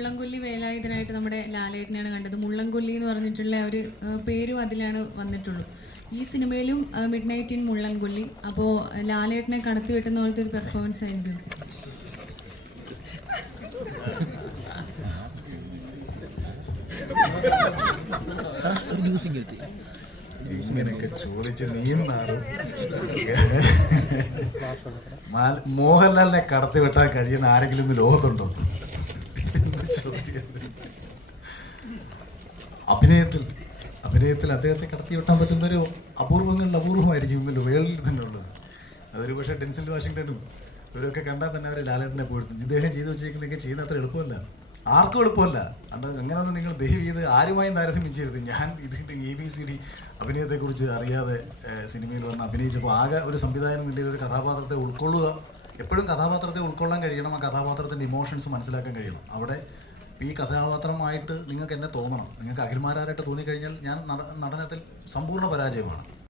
മുള്ളംകൊല്ലി വേലായുധനായിട്ട് നമ്മുടെ ലാലേട്ടനെയാണ് കണ്ടത്. മുള്ളംകൊല്ലി എന്ന് പറഞ്ഞിട്ടുള്ള ഒരു പേരും അതിലാണ് വന്നിട്ടുള്ളൂ. ഈ സിനിമയിലും മിഡ് നൈറ്റ് ഇൻ മുള്ളൻകൊല്ലി. അപ്പോൾ ലാലേട്ടനെ കടത്തി വെട്ടുന്ന പോലത്തെ ഒരു പെർഫോമൻസ് ആയിരിക്കും. ഇങ്ങനെയൊക്കെ ചോദിച്ച് നീയും മാറും. മോഹൻലാലിനെ കടത്തി വെട്ടാൻ കഴിയുന്ന ആരെങ്കിലും ഇന്ന് ലോകത്തുണ്ടോ? ചോദ്യം. അഭിനയത്തിൽ അദ്ദേഹത്തെ കടത്തി വെട്ടാൻ പറ്റുന്നൊരു അപൂർവമായിരിക്കും വേൾഡിൽ തന്നെ ഉള്ളത്. അതൊരു പക്ഷേ ഡെൻസിൽ വാഷിങ്ടണും ഇവരൊക്കെ കണ്ടാൽ തന്നെ അവർ ലാലേട്ടനെ പോയിരുന്നു. ഇദ്ദേഹം ചെയ്തു വെച്ചേക്കുന്നതൊക്കെ ചെയ്യുന്ന അത്ര എളുപ്പമല്ല, ആർക്കും എളുപ്പമല്ല. അങ്ങനെയൊന്നും നിങ്ങൾ ദയവ് ചെയ്ത് ആരുമായും താരതമ്യം ചെയ്തത്. ഞാൻ ഇതിൻ്റെ ABCD അഭിനയത്തെക്കുറിച്ച് അറിയാതെ സിനിമയിൽ വന്ന് അഭിനയിച്ചപ്പോൾ ആകെ ഒരു സംവിധായകൻ നിലയിൽ ഒരു കഥാപാത്രത്തെ ഉൾക്കൊള്ളുക, എപ്പോഴും കഥാപാത്രത്തെ ഉൾക്കൊള്ളാൻ കഴിയണം, ആ കഥാപാത്രത്തിൻ്റെ ഇമോഷൻസ് മനസ്സിലാക്കാൻ കഴിയണം. അവിടെ ഈ കഥാപാത്രമായിട്ട് നിങ്ങൾക്ക് എന്നെ തോന്നണം. നിങ്ങൾക്ക് അഖിൽമാരായിട്ട് തോന്നിക്കഴിഞ്ഞാൽ ഞാൻ നടനത്തിൽ സമ്പൂർണ്ണ പരാജയമാണ്.